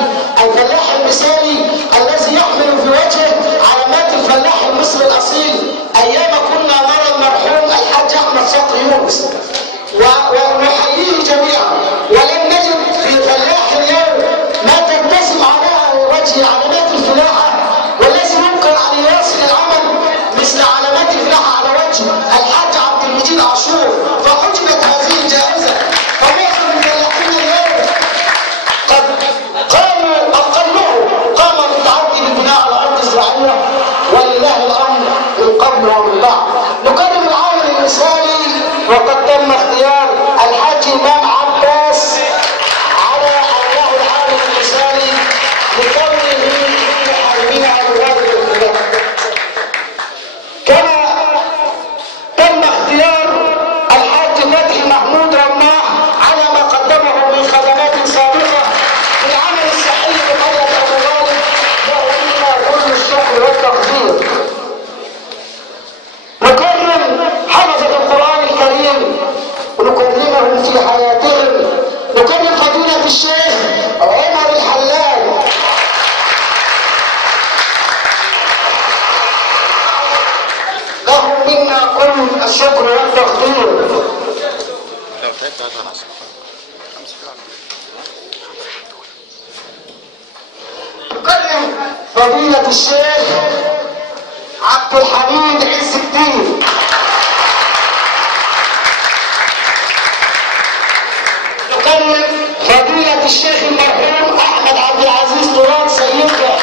الفلاح المثالي الذي يحمل في وجهه علامات الفلاح المصري الاصيل ايام كنا نرى المرحوم الحاج احمد صقر يونس، ونحييه جميعا. ولم نجد في فلاح اليوم ما ترتسم على وجه علامات الفلاحه والذي يمكن ان يواصل العمل مثل علامات الفلاحه على وجه الحاج عبد المجيد عاشور، فحجبت هذه الجائزه. فمعظم الفلاحين اليوم قد قام بالتعدي بالبناء على ارض زراعيه، ولله الامر من قبل ومن بعد. نكرم العامل المثالي وقد تم اختيار الحاج امام عباس على انه العامل المثالي لكونه من محاربين ابو غالب الخلافه. كما تم اختيار الحاج فتحي محمود رماح على ما قدمه من خدمات سابقه في العمل الصحي بقريه ابو غالب، وهو كل الشكر والتقدير. نكرم حفظة القرآن الكريم ونكرمهم في حياتهم. نكرم فضيلة الشيخ عمر الحلال، لهم منا كل الشكر والتقدير. نكرم فضيلة الشيخ عبد الحميد عز الدين. نكرم فضيلة الشيخ المرحوم أحمد عبد العزيز تراب سيدنا.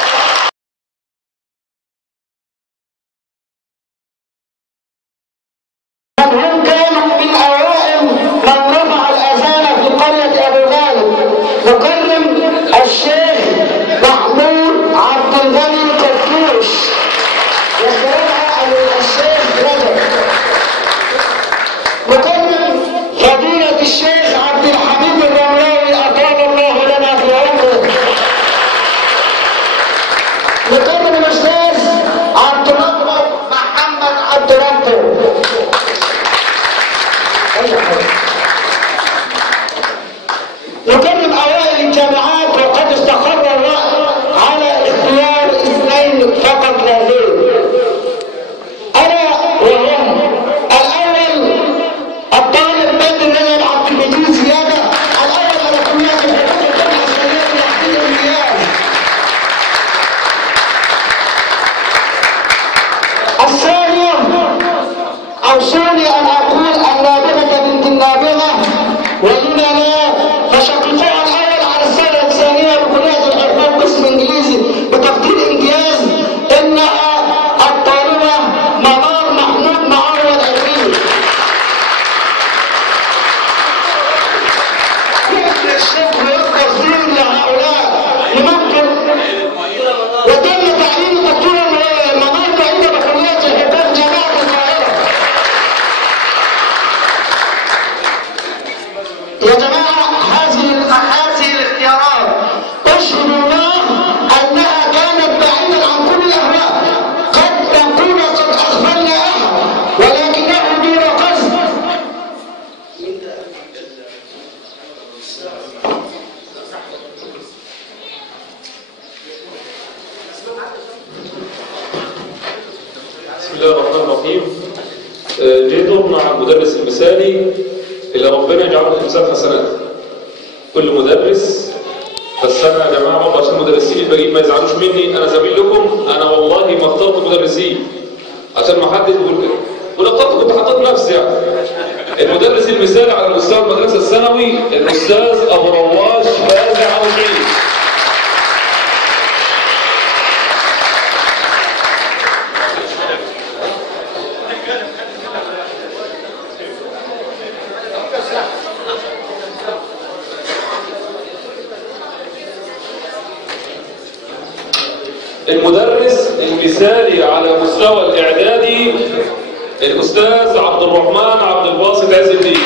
أوصوني أن أقول النابغة بنت النابغة ولنا لا فشقيقها الأول على السنة الثانية بكلية الحقوق قسم إنجليزي بتقدير إمتياز إنها الطالبة منار محمود معوض عفريت. مثل الشكر والتصدير لهؤلاء لممكن وتم تعيين الدكتورة منار بعيدة بكلية الحقوق جامعة القاهرة. يا جماعة هذه الاختيارات أشهد الله أنها كانت بعيدا عن كل الأهواء. قد نكون قد أخبرنا أحد ولكنه دون قصد. بسم الله الرحمن الرحيم. جه دور مع المدرس المثالي اللي ربنا يجعله في ميزان حسنات كل مدرس. بس انا يا جماعه برضه عشان المدرسين الباقيين ما يزعلوش مني، انا زميل لكم، انا والله ما اخترت مدرسين عشان ما حد يقول كده، ولو اخترت كنت حطيت نفسي يعني. المدرس المثالي على مستوى المدرسه الثانوي الاستاذ ابو رواش فازع عوضين. المدرس المثالي على مستوى الإعدادي الأستاذ عبد الرحمن عبد الباسط عز الدين.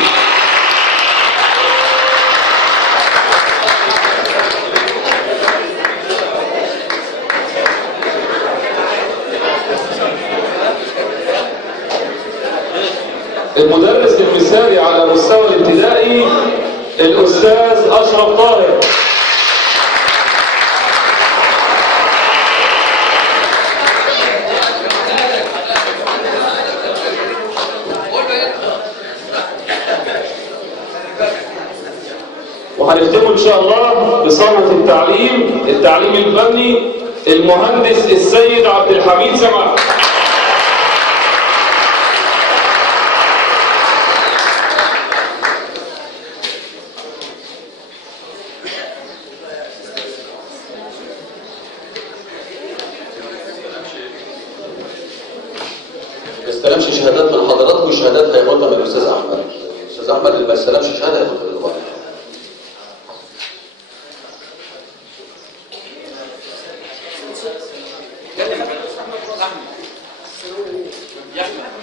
المدرس المثالي على مستوى الابتدائي الأستاذ أشرف طاهر. وهنختمه إن شاء الله بصنعة التعليم الفني المهندس السيد عبد الحميد سماح. ما يستلمش شهادات من حضراتكم، الشهادات هياخدها من الاستاذ احمد. الاستاذ احمد اللي ما يستلمش شهاده هياخدها من الوالد.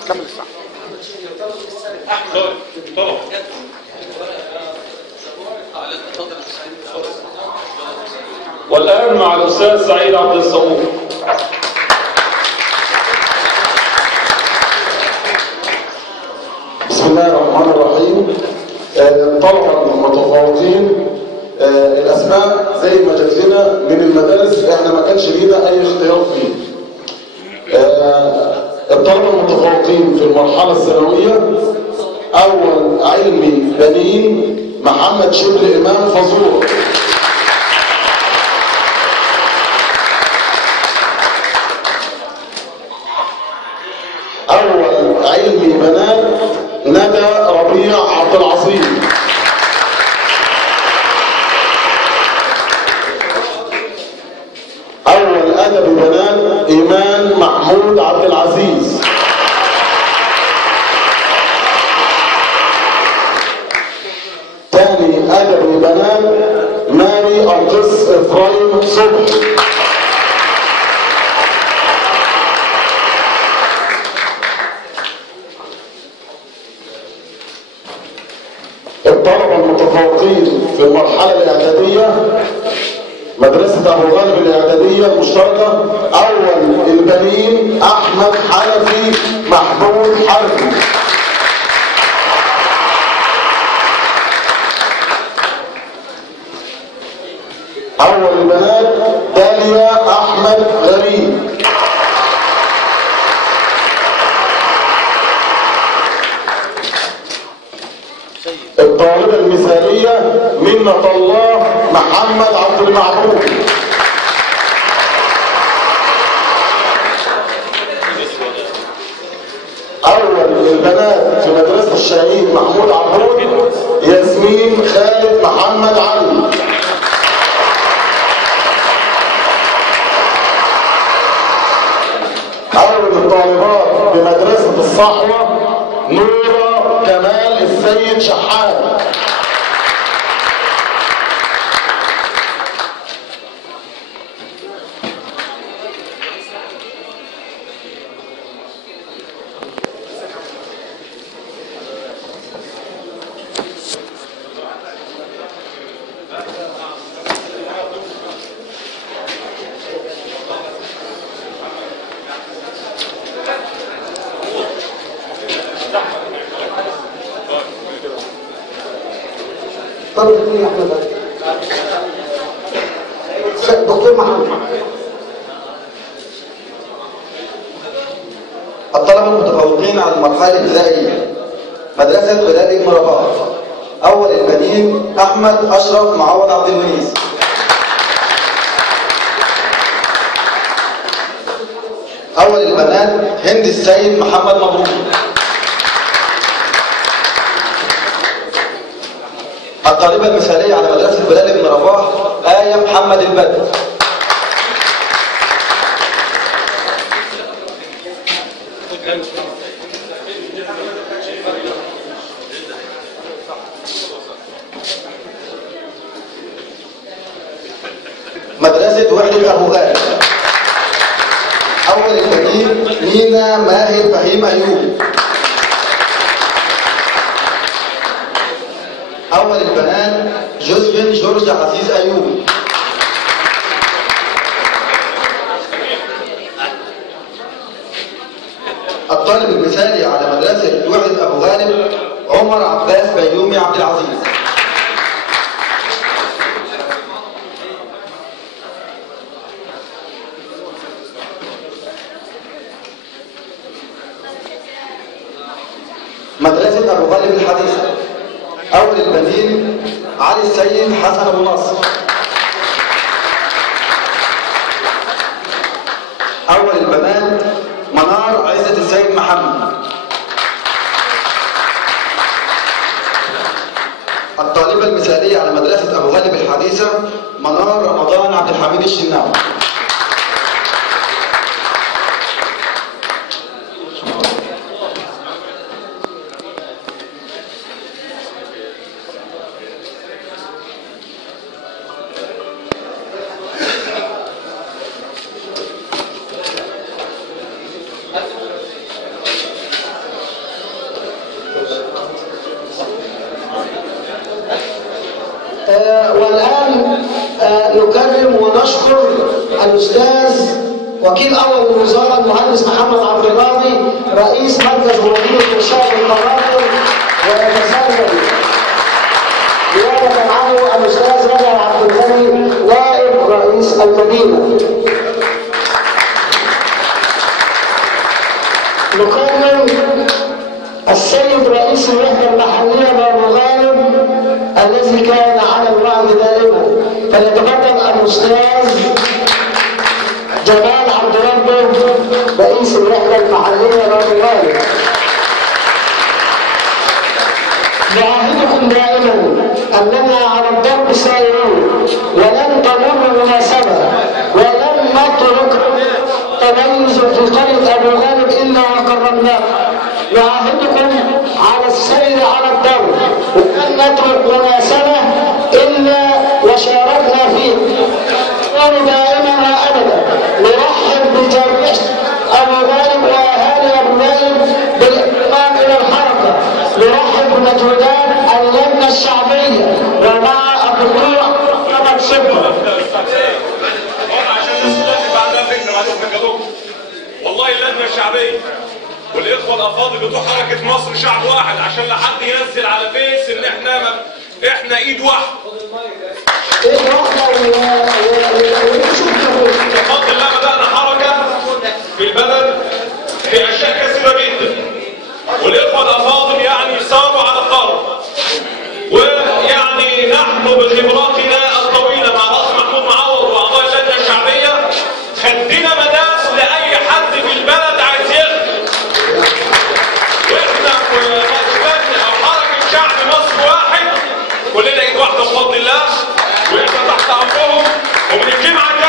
كمل الساعه. والآن مع الأستاذ سعيد عبد الصبور. بسم الله الرحمن الرحيم. الطلبة المتفوقين الأسماء زي ما جات لنا من المدارس، احنا ما كانش لينا أي اختيار فيه. الطلبة المتفوقين في المرحلة الثانوية: أول علمي بنين محمد شبل إمام فزور. أول علمي بنات ندى ربيع عبد العظيم. أول أدب بنات إيمان محمود عبد العزيز. ثاني أدب بنات ماري القس إبراهيم صبحي. الطلبة المتفوقين في المرحلة الإعدادية مدرسة أبو غالب الإعدادية المشتركة: أول البنين أحمد حنفي محمود حنفي. أول البنات داليا أحمد غريب. الطالبة المثالية منة الله محمد عبد المعبود. أول البنات في مدرسة الشهيد محمود عبود ياسمين خالد محمد علي. أول الطالبات بمدرسة الصحوة نورة كمال السيد شحات. دكتور محمد. الطلبة المتفوقين على المرحلة الابتدائية مدرسة ولاد ابن رباح. أول البنين أحمد أشرف معوض عبد المجيد. أول البنات هند السيد محمد مبروك. الطالبة المثالية على مدرسة بلال بن رباح آية محمد البدر. مدرسة وحدة أبو غالب. أول البنين مينا ماهر فهيم أيوب. أول البنات جوزفين جورج عزيز أيوب. الطالب المثالي على مدرسة وحدة أبو غالب عمر عباس بيومي عبد العزيز. مدرسة أبو غالب الحديثة. أول البنين علي السيد حسن أبو نصر. أول البنات منار عزة السيد محمد. الطالبة المثالية على مدرسة أبو غالب الحديثة منار رمضان عبد الحميد الشناوي. والآن نكرم ونشكر الأستاذ وكيل أول الوزارة المهندس محمد عبد الراضي رئيس مركز منظمة إرشاد القناطر ويتسلم نيابة عنه الأستاذ رجب عبد الغني نائب رئيس المدينة. نكرم السيد رئيس الوحدة المحلية بأبو غالب الذي كان على الوعد دائما، فليتفضل الأستاذ جمال عبد ربه رئيس الوحدة المحلية بأبو غالب. نعاهدكم دائما أننا على الدرب سائرون ولن تمر مناسبة ولن نترك تميز في قرية أبو غالب إلا وكرمناه. نعاهدكم على السير على الدرب ولن نترك مناسبة إلا وشاركنا فيه. نقول دائما وأبدا نرحب بجميع أبو غالب وأهالي أبو غالب بالانضمام إلى الحركة. نرحب بمجهودات اللجنة الشعبية ومع الدكتور محمد صبري. والله اللجنة الشعبية والإخوة الأفاضل بتوع حركة مصر شعب واحد، عشان لا حد ينزل على فيس إن إحنا إيد واحدة. إيد واحدة بفضل الله بدأنا حركة في البلد في أشياء كثيرة جدا، والإخوة الأفاضل يعني صاروا على الضرب، ويعني نحن بخبراتنا الطويلة مع الأخ محمود معوض وأعضاء اللجنة الشعبية خدنا مداس لأي حد في البلد عايز يخدم، وإحنا شعب مصر واحد، كلنا ايد واحده بفضل الله، واحنا تحت امرهم، ومن الجمعه